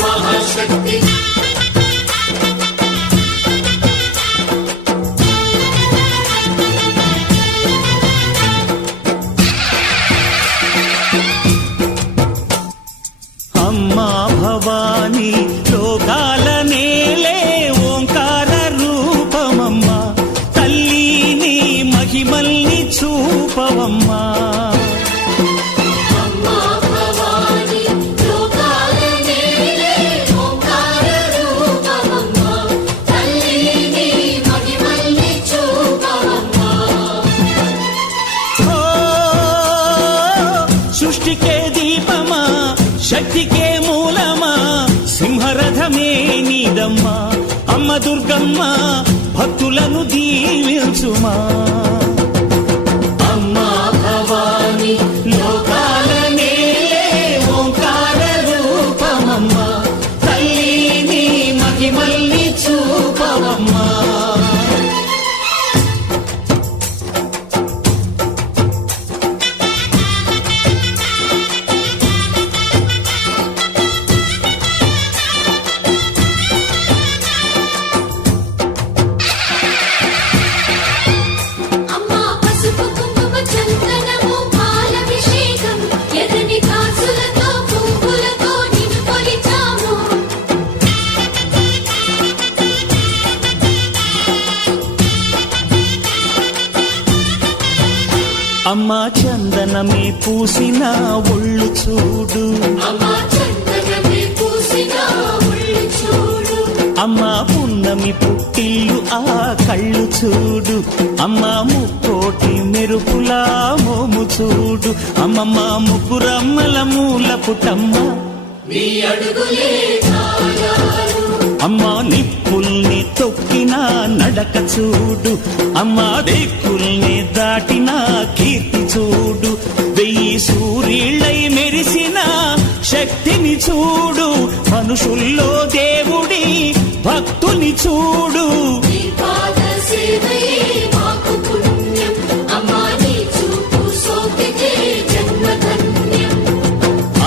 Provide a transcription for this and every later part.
మహాశక్తి అమ్మా భవాని లోకాల నేలే ఓంకార రూపమమ్మా తల్లి నీ మహిమల్ని చూపవమ్మా సృష్టికే దీపమా శక్తికే మూలమా సింహరథమే నీదమ్మా అమ్మ దుర్గమ్మ భక్తులను దీవించుమా అమ్మా భవాని లోకాల నేలే ఓంకార రూపమమ్మా తల్లి నీ మహిమల్ని చూపవమ్మా అమ్మా చందనమే పూసిన ఒళ్ళు చూడు అమ్మా పున్నమి పుట్టిల్లు ఆ కళ్ళు చూడు అమ్మా ముక్కోటి మెరుపులా మోము చూడు అమ్మమ్మ ముగ్గురమ్మల మూల పుటమ్మ అమ్మా నిప్పుల్ని తొక్కిన నడక చూడు అమ్మా దిక్కుల్ని దాటిన కీర్తి చూడు వెయ్యి సూర్యుళ్ళై మెరిసిన శక్తిని చూడు మనుషుల్లో దేవుడి భక్తుని చూడు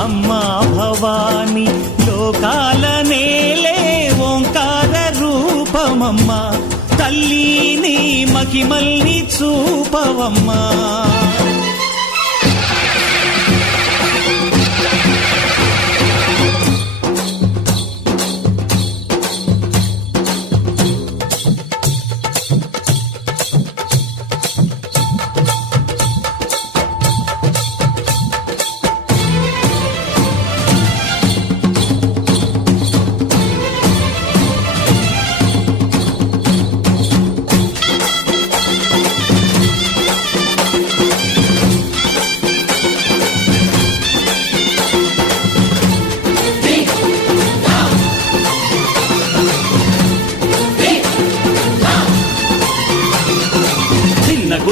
అమ్మా భవాని లోకాల నేలే ఓంకార రూపమమ్మా తల్లి నీ మహిమల్ని చూపవమ్మా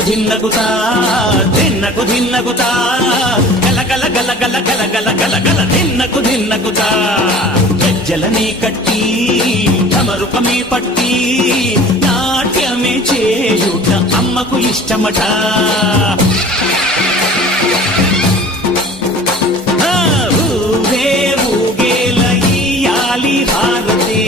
ధిన్నగుతా ధిన్నకు ధిన్నగుతా గల గల గల గల గల గల గల గల ధిన్నగుతా గజ్జలనే కట్టి తమరుకమే పట్టి నాట్యమే చేయుట అమ్మకు ఇష్టమట ఊరే ఊగేల ఇయ్యాలి హారతి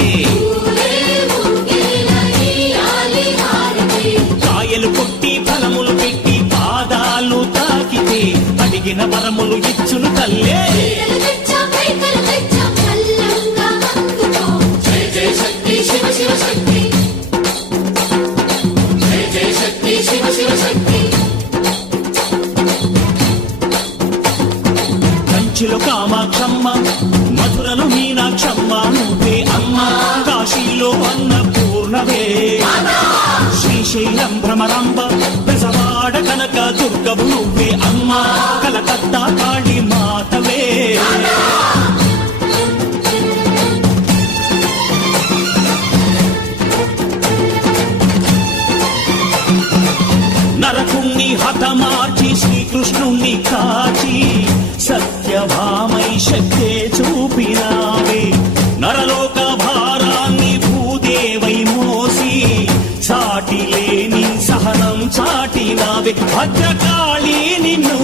కాయలు కొట్టి ఫలములు పెట్టి పాదాలు తాకితే అడిగిన వరములు ఇచ్చును తల్లే కంచిలో కామాక్షమ్మ మధురలో మీనాక్షమ్మ నువ్వే అమ్మ కాశీలో అన్నపూర్ణవే శ్రీశైలం భ్రమరాంబ బెజవాడ కనక దుర్గవు నువ్వే అమ్మ కలకత్తా కాళీ మాతవే నరకుణ్ణి హతమార్చి శ్రీకృష్ణుణ్ణి కాచి సత్యభామై శక్తే చూపినావే నరలోక భారాన్ని భూదేవై మోసి సాటి లేని సహనం చాటినావే భద్రకాళి నిన్ను